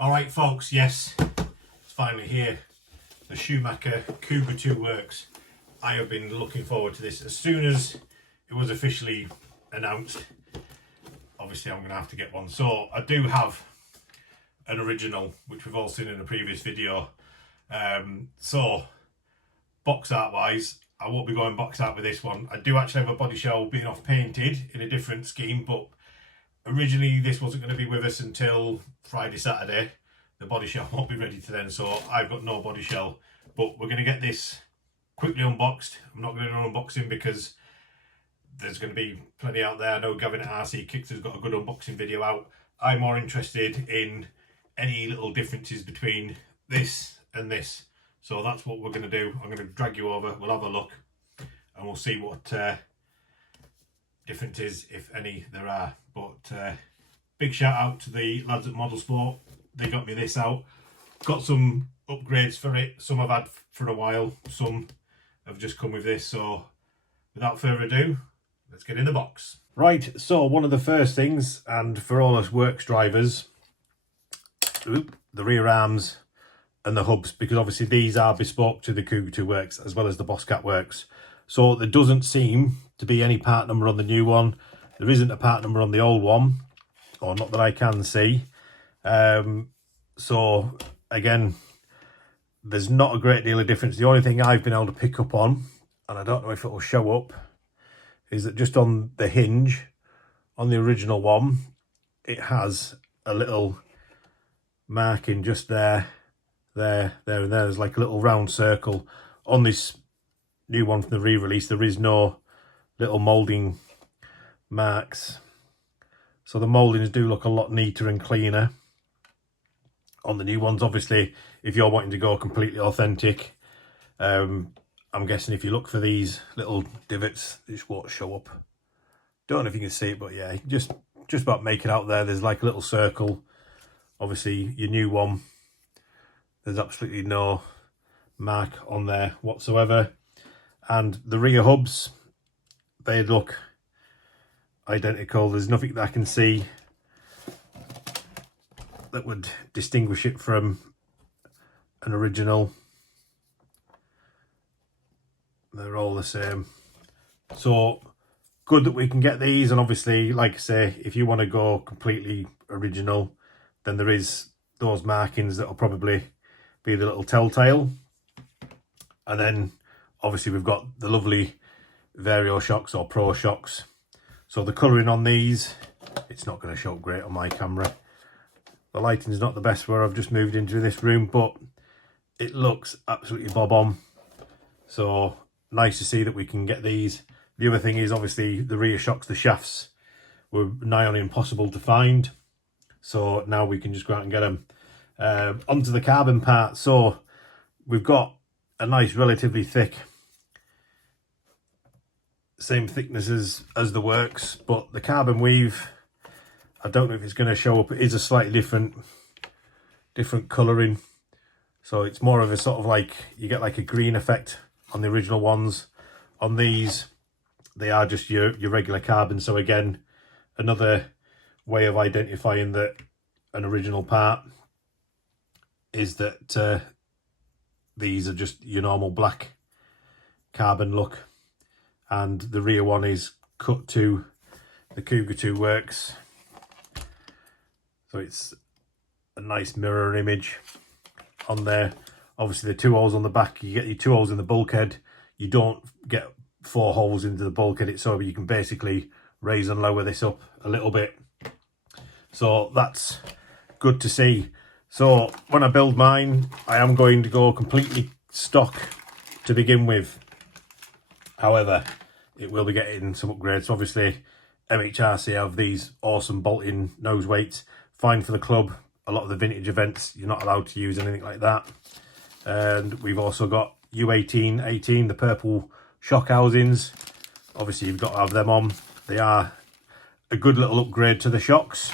Alright folks, yes, it's finally here. The Schumacher Cougar 2 works. I have been looking forward to this. As soon as it was officially announced, obviously I'm going to have to get one. So I do have an original, which we've all seen in a previous video. So box art wise, I won't be going box art with this one. I do actually have a body shell being off painted in a different scheme, but originally this wasn't going to be with us until Friday, Saturday. The body shell won't be ready to then, so I've got no body shell. But we're going to get this quickly unboxed. I'm not going to do an unboxing because there's going to be plenty out there. I know Gavin at RC Kicks has got a good unboxing video out. I'm more interested in any little differences between this and this. So that's what we're going to do. I'm going to drag you over, we'll have a look, and we'll see what differences, if any, there are. But big shout out to the lads at Model Sport. They got me this out. Got some upgrades for it. Some I've had for a while, some have just come with this. So without further ado, let's get in the box. Right, so one of the first things, and for all us works drivers, the rear arms and the hubs, because obviously these are bespoke to the Cougar 2 works as well as the Bosscat works. So there doesn't seem to be any part number on the new one. There isn't a part number on the old one, or not that I can see. So again, there's not a great deal of difference. The only thing I've been able to pick up on, and I don't know if it will show up, is that just on the hinge, on the original one, it has a little marking just there, and there. There's like a little round circle. On this new one from the re-release, there is no little moulding marks. So the mouldings do look a lot neater and cleaner on the new ones. Obviously, if you're wanting to go completely authentic, I'm guessing if you look for these little divots, this won't show up. Don't know if you can see it, but yeah, just about make it out there. There's like a little circle. Obviously, your new one, there's absolutely no mark on there whatsoever. And the rear hubs, they look identical. There's nothing that I can see that would distinguish it from an original. They're all the same. So good that we can get these. And obviously, like I say, if you want to go completely original, then there is those markings that will probably be the little telltale. And then obviously we've got the lovely Vario shocks or Pro shocks. So the colouring on these, it's not going to show up great on my camera. The lighting's not the best where I've just moved into this room, but it looks absolutely bob on. So nice to see that we can get these. The other thing is obviously the rear shocks, the shafts were nigh on impossible to find. So now we can just go out and get them. Onto the carbon part. So we've got a nice relatively thick, same thickness as the works, but the carbon weave, I don't know if it's going to show up. It is a slightly different colouring. So it's more of a sort of like, you get like a green effect on the original ones. On these, they are just your regular carbon. So again, another way of identifying that an original part is that these are just your normal black carbon look. And the rear one is cut to the Cougar 2 works. So it's a nice mirror image on there. Obviously the 2 holes on the back, you get your 2 holes in the bulkhead. You don't get 4 holes into the bulkhead, so you can basically raise and lower this up a little bit. So that's good to see. So when I build mine, I am going to go completely stock to begin with. However, it will be getting some upgrades. So obviously MHRC have these awesome bolt-in nose weights. Fine for the club. A lot of the vintage events, you're not allowed to use anything like that. And we've also got U18, the purple shock housings. Obviously you've got to have them on. They are a good little upgrade to the shocks.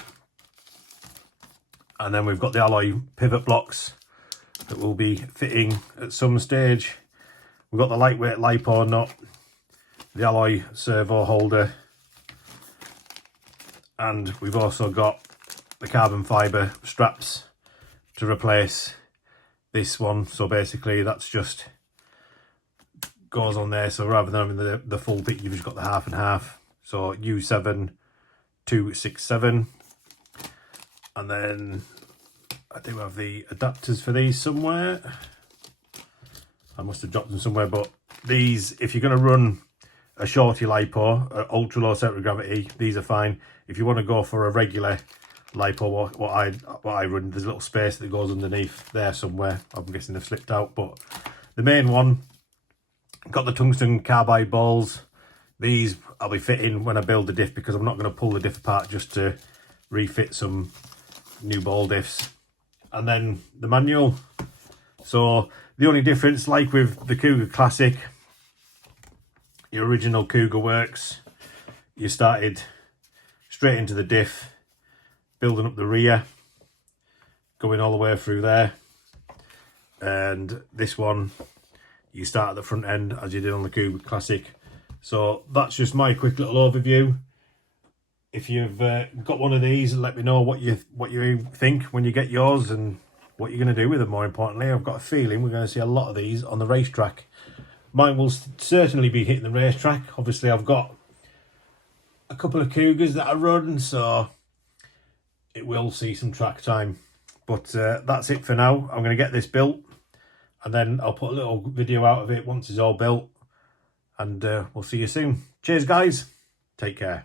And then we've got the alloy pivot blocks that will be fitting at some stage. We've got the lightweight LiPo nut, the alloy servo holder, and we've also got the carbon fibre straps to replace this one. So basically that's just goes on there. So rather than having the full bit, you've just got the half and half. So U7 267, and then I do have the adapters for these somewhere. I must have dropped them somewhere, but these, if you're going to run a shorty lipo, ultra low center of gravity, these are fine. If you want to go for a regular lipo, what I run, there's a little space that goes underneath there somewhere. I'm guessing they've slipped out, but the main one, got the tungsten carbide balls. These I'll be fitting when I build the diff, because I'm not going to pull the diff apart just to refit some new ball diffs. And then the manual. So the only difference, like with the Cougar Classic, your original Cougar works, you started straight into the diff, building up the rear, going all the way through there. And this one, you start at the front end as you did on the Cougar Classic. So that's just my quick little overview. If you've got one of these, let me know what you think when you get yours, and what you're going to do with them. More importantly, I've got a feeling we're going to see a lot of these on the racetrack. Mine will certainly be hitting the racetrack. Obviously, I've got a couple of Cougars that I run, so it will see some track time. But that's it for now. I'm going to get this built, and then I'll put a little video out of it once it's all built, and we'll see you soon. Cheers, guys. Take care.